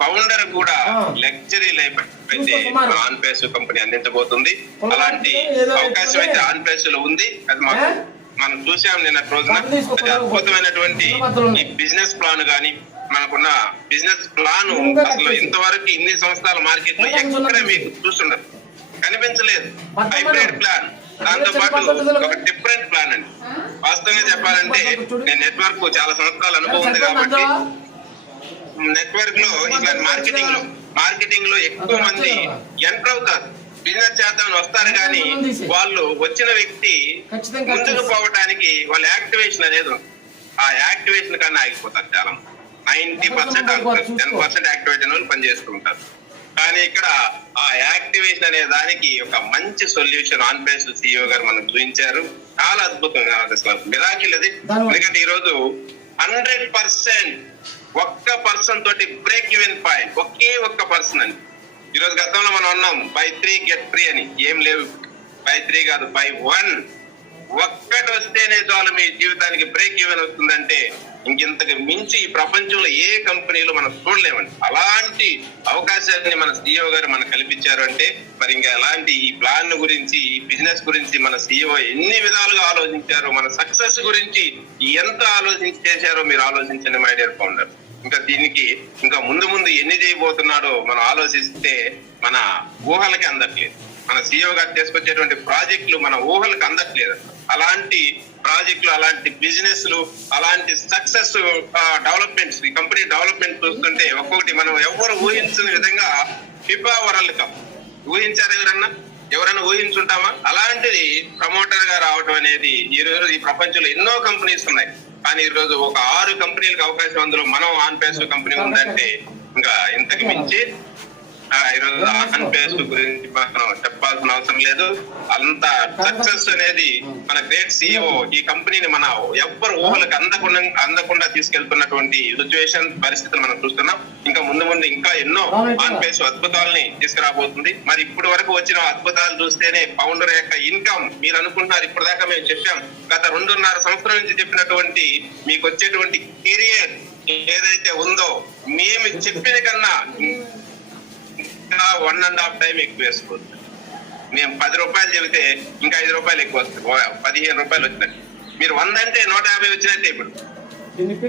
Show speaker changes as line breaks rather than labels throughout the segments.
Founder కూడా. Luxury life అయితే. On pace company అందించబోతుంది అలాంటి అవకాశం అయితే ఆన్ పేస్లో ఉంది అది మాకు? మనం చూసాం నిన్న రోజున అది. అద్భుతమైనటువంటి. ఈ బిజినెస్ ప్లాన్ గాని మనకున్న బిజినెస్ ప్లాన్ అసలు. ఇంతవరకు ఇన్ని సంవత్సరాల
మార్కెట్లో
ఎక్కడ. మీకు చూస్తుండదు కనిపించలేదు హైబ్రిడ్. ప్లాన్ దాంతో పాటు. ఒక డిఫరెంట్ ప్లాన్ అండి వాస్తవంగా చెప్పాలంటే. నేను నెట్వర్క్ చాలా సంవత్సరాల అనుభవం ఉంది కాబట్టి నెట్వర్క్లో ఇట్లాంటి మార్కెటింగ్లో మార్కెటింగ్లో ఎక్కువ మంది ఎంటర్ అవుతారు బిజినెస్ చేద్దామని వస్తారు కానీ వాళ్ళు వచ్చిన వ్యక్తి ముందుకు. పోవడానికి వాళ్ళ యాక్టివేషన్ అనేది. ఆ యాక్టివేషన్ కన్నా ఆగిపోతారు చాలా ninety percent ten percent activate అయిన వాళ్ళు పనిచేస్తూ ఉంటారు. కానీ ఇక్కడ ఆ యాక్టివేషన్ అనే దానికి ఒక మంచి సొల్యూషన్ ఆన్ పేస్ సిఇఓ గారు మనకు చూపించారు. చాలా అద్భుతంగా అసలు మిరాకిల్ అది. ఎందుకంటే ఈ రోజు హండ్రెడ్ పర్సెంట్ ఒక్క పర్సన్ తోటి బ్రేక్ ఈవెన్ పాయింట్ ఒకే ఒక్క పర్సన్ అని. ఈ రోజు గతంలో మనం అన్నాం బై త్రీ గెట్ త్రీ అని. ఏం లేవు. బై త్రీ కాదు బై వన్ ఒక్కటి వస్తేనే చాలు మీ జీవితానికి బ్రేక్ ఈవెన్ వస్తుందంటే ఇంకింతకు మించి ఈ ప్రపంచంలో ఏ కంపెనీలో మనం చూడలేమండి. అలాంటి అవకాశాన్ని మన సీఈఓ గారు మనకు కల్పించారు అంటే మరి ఇంకా ఎలాంటి ఈ ప్లాన్ గురించి ఈ బిజినెస్ గురించి మన సీఈఓ ఎన్ని విధాలుగా ఆలోచించారో మన సక్సెస్ గురించి ఎంత ఆలోచించి చేశారో మీరు ఆలోచించండి మై డియర్ ఫౌండర్. ఇంకా దీనికి ఇంకా ముందు ముందు ఎన్ని చేయబోతున్నాడో మనం ఆలోచిస్తే మన ఊహలకి అందట్లేదు. మన సీఈఓ గారు తీసుకొచ్చేటువంటి ప్రాజెక్టులు మన ఊహలకు అందట్లేదు. అలాంటి ప్రాజెక్టులు అలాంటి బిజినెస్లు అలాంటి సక్సెస్ డెవలప్మెంట్స్ ఈ కంపెనీ డెవలప్మెంట్ చూస్తుంటే ఒక్కొక్కటి మనం ఎవరు ఊహించిన విధంగా ఫిఫా వరల్డ్ కప్. ఊహించారు ఎవరన్నా? ఎవరైనా ఊహించుంటామా? అలాంటిది ప్రమోటర్గా రావడం అనేది ఈ రోజు ఈ ప్రపంచంలో ఎన్నో కంపెనీస్ ఉన్నాయి. కానీ ఈ రోజు ఒక ఆరు కంపెనీలకు అవకాశం అందులో మనం ఆన్ పేస్ కంపెనీ ఉందంటే ఇంకా ఇంతకు మించి ఆ, ఈ రోజు ఆన్ పేస్ గురించి మనం చెప్పాల్సిన అవసరం లేదు. అంత సక్సెస్ అనేది మన గ్రేట్ సిఇఓ ఈ కంపెనీని మన ఎవ్వరు ఊహలకు అందకుండా అందకుండా తీసుకెళ్తున్నటువంటి సిచ్యువేషన్ పరిస్థితులు మనం చూస్తున్నాం. ఇంకా ముందు ముందు ఇంకా ఎన్నో ఆన్ పేస్ అద్భుతాలని తీసుకురాబోతుంది. మరి ఇప్పటి వరకు వచ్చిన అద్భుతాలు చూస్తేనే ఫౌండర్ యొక్క ఇన్కమ్ మీరు అనుకుంటున్నారు ఇప్పుడు దాకా మేము చెప్పాం. గత రెండున్నర సంవత్సరం నుంచి చెప్పినటువంటి మీకు వచ్చేటువంటి కెరియర్ ఏదైతే ఉందో మేము చెప్పిన కన్నా వన్ అండ్ హాఫ్ టైం ఎక్కువ వేసుకోవచ్చు. మేము పది రూపాయలు చెబితే ఇంకా ఐదు రూపాయలు ఎక్కువ వస్తుంది ఓ, పదిహేను రూపాయలు వచ్చినాయి. మీరు వంద అంటే నూట యాభై వచ్చినట్టే ఇప్పుడు.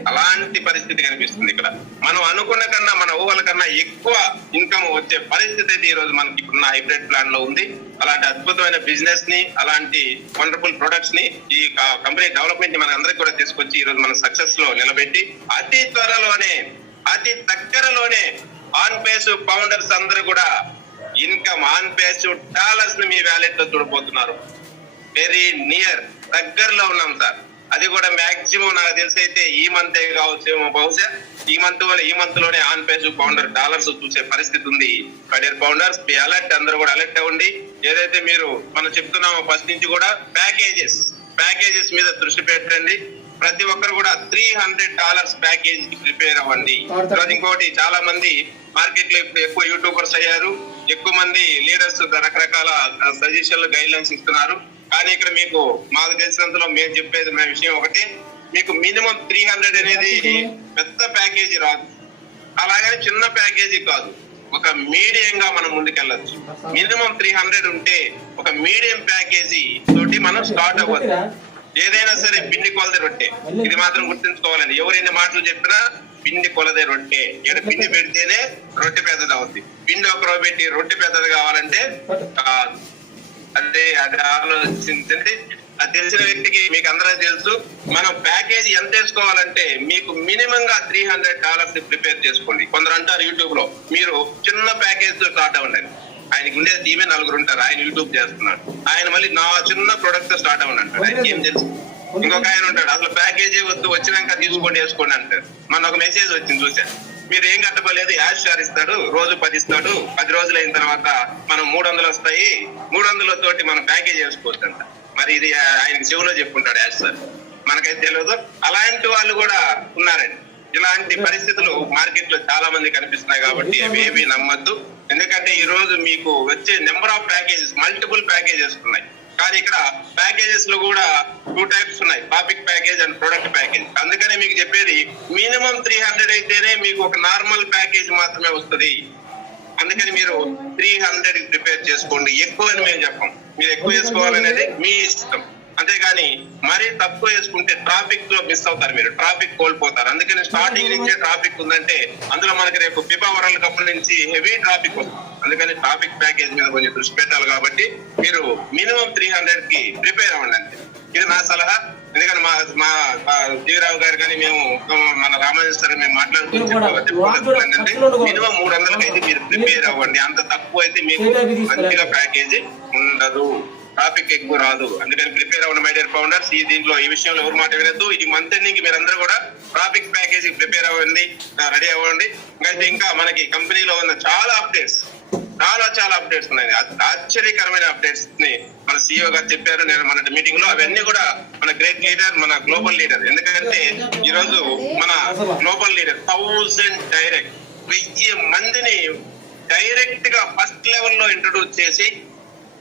అలాంటి పరిస్థితి కనిపిస్తుంది ఇక్కడ. మనం అనుకున్న కన్నా మన ఊహల కన్నా ఎక్కువ ఇన్కమ్ వచ్చే పరిస్థితి అయితే ఈ రోజు మనకి ఇప్పుడున్న హైబ్రిడ్ ప్లాన్లో ఉంది. అలాంటి అద్భుతమైన బిజినెస్ని అలాంటి వండర్ఫుల్ ప్రొడక్ట్స్ని ఈ కంపెనీ డెవలప్మెంట్ని మన అందరికి కూడా తీసుకొచ్చి ఈ రోజు మన సక్సెస్లో నిలబెట్టి అతి త్వరలోనే అతి దగ్గరలోనే ఆన్ పేస్ ఫౌండర్స్ అందరూ కూడా ఇన్కమ్ ఆన్ పేస్ డాలర్స్ని మీ వ్యాలెట్లో చూడబోతున్నారు. వెరీ నియర్ దగ్గరలో ఉన్నాం సార్. అది కూడా మాక్సిమం నాకు తెలిసి అయితే ఈ మంత్ కావచ్చు బహుశా. ఈ మంత్ ఈ మంత్లోనే ఆన్ పేజ్ ఫౌండర్ డాలర్స్ చూసే పరిస్థితి ఉంది. కడియర్ ఫౌండర్స్ మీ అలర్ట్ అందరూ కూడా అలర్ట్ అవ్వండి. ఏదైతే మీరు మనం చెప్తున్నామో ఫస్ట్ నుంచి కూడా ప్యాకేజెస్ ప్యాకేజెస్ మీద దృష్టి పెట్టండి. ప్రతి ఒక్కరు కూడా త్రీ హండ్రెడ్ డాలర్స్ ప్యాకేజ్కి ప్రిపేర్ అవ్వండి. తర్వాత ఇంకోటి చాలా మంది మార్కెట్లో ఇప్పుడు ఎక్కువ యూట్యూబర్స్ అయ్యారు. ఎక్కువ మంది లీడర్స్ రకరకాల సజెషన్లు గైడ్ లైన్స్ ఇస్తున్నారు. కానీ ఇక్కడ మీకు మాకు తెలిసినంతలో మేము చెప్పేది మా విషయం ఒకటి. మీకు మినిమం త్రీ హండ్రెడ్ అనేది పెద్ద ప్యాకేజీ రాదు. అలాగని చిన్న ప్యాకేజీ కాదు. ఒక మీడియం గా మనం ముందుకెళ్ళచ్చు. మినిమం త్రీ హండ్రెడ్ ఉంటే ఒక మీడియం ప్యాకేజీ తోటి మనం స్టార్ట్ అవ్వచ్చు. ఏదైనా సరే పిండి కొలదే రొట్టె. ఇది మాత్రం గుర్తుంచుకోవాలండి. ఎవరు ఎన్ని మాటలు చెప్పినా పిండి కొలదే రొట్టె. ఇక్కడ పిండి పెడితేనే రొట్టె పెద్దది అవుద్ది. పిండి ఒక రోజు పెట్టి రొట్టె పెద్దది కావాలంటే అంటే అదే అది ఆలోచించండి. అది తెలిసిన వ్యక్తికి మీకు అందరూ తెలుసు. మనం ప్యాకేజ్ ఎంత వేసుకోవాలంటే మీకు మినిమం గా త్రీ హండ్రెడ్ డాలర్స్ ప్రిపేర్ చేసుకోండి. కొందరు అంటారు యూట్యూబ్లో మీరు చిన్న ప్యాకేజ్తో స్టార్ట్ అవ్వండి. ఆయనకి ఉండేది టీమే నలుగురు ఉంటారు. ఆయన యూట్యూబ్ చేస్తున్నాడు. ఆయన మళ్ళీ నా చిన్న ప్రొడక్ట్ స్టార్ట్ అవ్వండి అంటాడు ఆయనకి ఏం తెలుసు? ఇంకొక ఆయన ఉంటాడు. అసలు ప్యాకేజీ వద్దు వచ్చినాక తీసుకోండి వేసుకోండి అంటారు మన ఒక మెసేజ్ వచ్చింది చూసా మీరు ఏం కట్టబోలేదు? యాష్ షార్ ఇస్తాడు రోజు పది ఇస్తాడు. పది రోజులు అయిన తర్వాత మనం మూడు వందలు వస్తాయి. మూడు వందల తోటి మనం ప్యాకేజ్ చేసుకోవచ్చు అంట మరి ఇది ఆయనకి చెవులో చెప్పుకుంటాడు యాష్ సార్ మనకైతే తెలియదు. అలాంటి వాళ్ళు కూడా ఉన్నారండి. ఇలాంటి పరిస్థితులు మార్కెట్లో చాలా మంది కనిపిస్తున్నాయి కాబట్టి అవి ఏమీ నమ్మద్దు. ఎందుకంటే ఈ రోజు మీకు వచ్చే number of packages multiple packages ఉన్నాయి. కానీ ఇక్కడ ప్యాకేజెస్లో కూడా టూ టైప్స్ ఉన్నాయి. Topic package and product package అందుకనే మీకు చెప్పేది మినిమం త్రీ హండ్రెడ్ అయితేనే మీకు ఒక నార్మల్ ప్యాకేజ్ మాత్రమే వస్తుంది. అందుకని మీరు త్రీ హండ్రెడ్ ప్రిపేర్ చేసుకోండి. ఎక్కువ అని మేము చెప్పం. మీరు ఎక్కువ చేసుకోవాలనేది మీ ఇష్టం. అంతేగాని మరీ తక్కువ వేసుకుంటే ట్రాఫిక్లో మిస్ అవుతారు మీరు. ట్రాఫిక్ కోల్పోతారు. అందుకని స్టార్టింగ్ నుంచే ట్రాఫిక్ ఉందంటే అందులో మనకి రేపు ఫిఫా వరల్డ్ కప్ నుంచి హెవీ ట్రాఫిక్ వస్తుంది. అందుకని ట్రాఫిక్ ప్యాకేజ్ మీద కొంచెం దృష్టి పెట్టాలి కాబట్టి మీరు మినిమం త్రీ హండ్రెడ్కి ప్రిపేర్ అవ్వండి అంతే. ఇది నా సలహా. ఎందుకంటే మా మా జీవరావు గారు కానీ మేము మన రామాజన్ సార్ మేము ఏంటంటే మినిమం మూడు వందలకి అయితే మీరు ప్రిపేర్ అవ్వండి. అంత తక్కువ అయితే మీకు మంచిగా ప్యాకేజీ ఉండదు. టాపిక్ ఎక్కువ రాదు. అందుకని ప్రిపేర్ అవ్వండి మై డియర్ ఫౌండర్స్. ఈ దీంట్లో ఈ విషయంలో ఎవరు మాట వినద్దు. ఈ మంత్ ఎండింగ్ మీరందరూ కూడా ట్రాఫిక్ ప్యాకేజీ ప్రిపేర్ అవ్వండి రెడీ అవ్వండి. అయితే ఇంకా మనకి కంపెనీలో ఉన్న చాలా అప్డేట్స్ చాలా చాలా అప్డేట్స్ ఉన్నాయి. ఆశ్చర్యకరమైన అప్డేట్స్ని మన సిఇఓ గారు చెప్పారు. నేను మన మీటింగ్లో అవన్నీ కూడా మన గ్రేట్ లీడర్ మన గ్లోబల్ లీడర్. ఎందుకంటే ఈ రోజు మన గ్లోబల్ లీడర్ థౌజండ్ డైరెక్ట్ వెయ్యి మందిని డైరెక్ట్గా ఫస్ట్ లెవెల్లో ఇంట్రొడ్యూస్ చేసి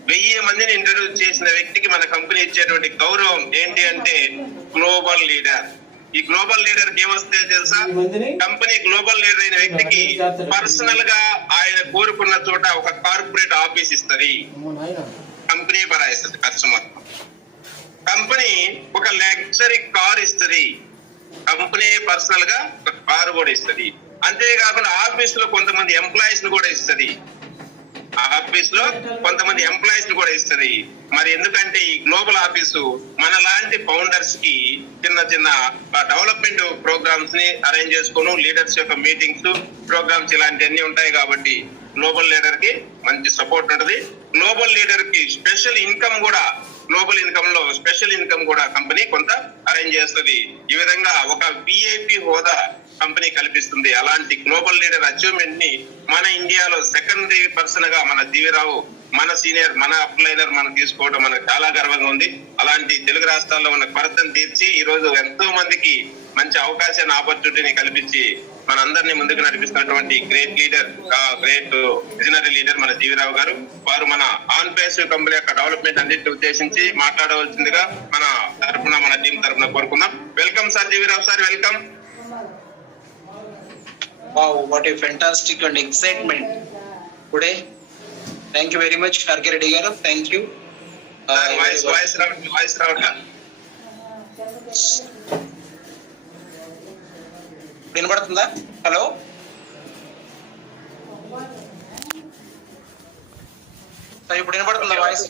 వెయ్యి మందిని ఇంట్రొడ్యూస్ చేసిన వ్యక్తికి మన కంపెనీ ఇచ్చేటువంటి గౌరవం ఏంటి అంటే గ్లోబల్ లీడర్ ఈ గ్లోబల్ లీడర్కి ఏమొస్తే తెలుసా? కంపెనీ గ్లోబల్ లీడర్ అయిన వ్యక్తికి పర్సనల్గా ఆయన కోరుకున్న చోట ఒక కార్పొరేట్ ఆఫీస్ ఇస్తది. కంపెనీ బరాయిస్తుంది ఖర్చు మొత్తం. కంపెనీ ఒక లగ్జరీ కార్ ఇస్తుంది. కంపెనీ పర్సనల్గా ఒక కారు కూడా ఇస్తుంది. అంతేకాకుండా ఆఫీస్లో కొంతమంది ఎంప్లాయీస్ను కూడా ఇస్తుంది. ఆఫీస్లో కొంతమంది ఎంప్లాయీస్ కూడా ఇస్తుంది. మరి ఎందుకంటే ఈ గ్లోబల్ ఆఫీసు మన లాంటి ఫౌండర్స్కి చిన్న చిన్న డెవలప్మెంట్ ప్రోగ్రామ్స్ని అరేంజ్ చేసుకోను లీడర్స్ యొక్క మీటింగ్స్ ప్రోగ్రామ్స్ ఇలాంటివన్నీ ఉంటాయి కాబట్టి గ్లోబల్ లీడర్కి మంచి సపోర్ట్ ఉంటుంది. గ్లోబల్ లీడర్కి స్పెషల్ ఇన్కమ్ కూడా గ్లోబల్ ఇన్కమ్లో స్పెషల్ ఇన్కమ్ కూడా కంపెనీ కొంత అరేంజ్ చేస్తుంది. ఈ విధంగా ఒక విఐపి హోదా కంపెనీ కల్పిస్తుంది. అలాంటి గ్లోబల్ లీడర్ అచీవ్మెంట్ని మన ఇండియాలో సెకండరీ పర్సన్గా మన దీవిరావు మన సీనియర్ మన అప్లైనర్ మనం తీసుకోవడం మనకు చాలా గర్వంగా ఉంది. అలాంటి తెలుగు రాష్ట్రాల్లో ఉన్న కొరతను తీర్చి ఈ రోజు ఎంతో మందికి మంచి అవకాశాన్ని ఆపర్చునిటీని కల్పించి మనందరినీ ముందుకు నడిపిస్తున్నటువంటి great leader great visionary leader మన జీవిరావు గారు. వారు మన ఆన్ పేస్ కంపెనీ యొక్క డెవలప్మెంట్ అన్నింటిని ఉద్దేశించి మాట్లాడవలసిందిగా మన తరఫున మన టీం తరపున కోరుకుందాం. Welcome sir G V Rao sir welcome.
Wow what a fantastic and excitement today thank you very
much R K Reddy garu thank you
వినపడుతుందా హలో ఇప్పుడు వినబడుతుందా వాయిస్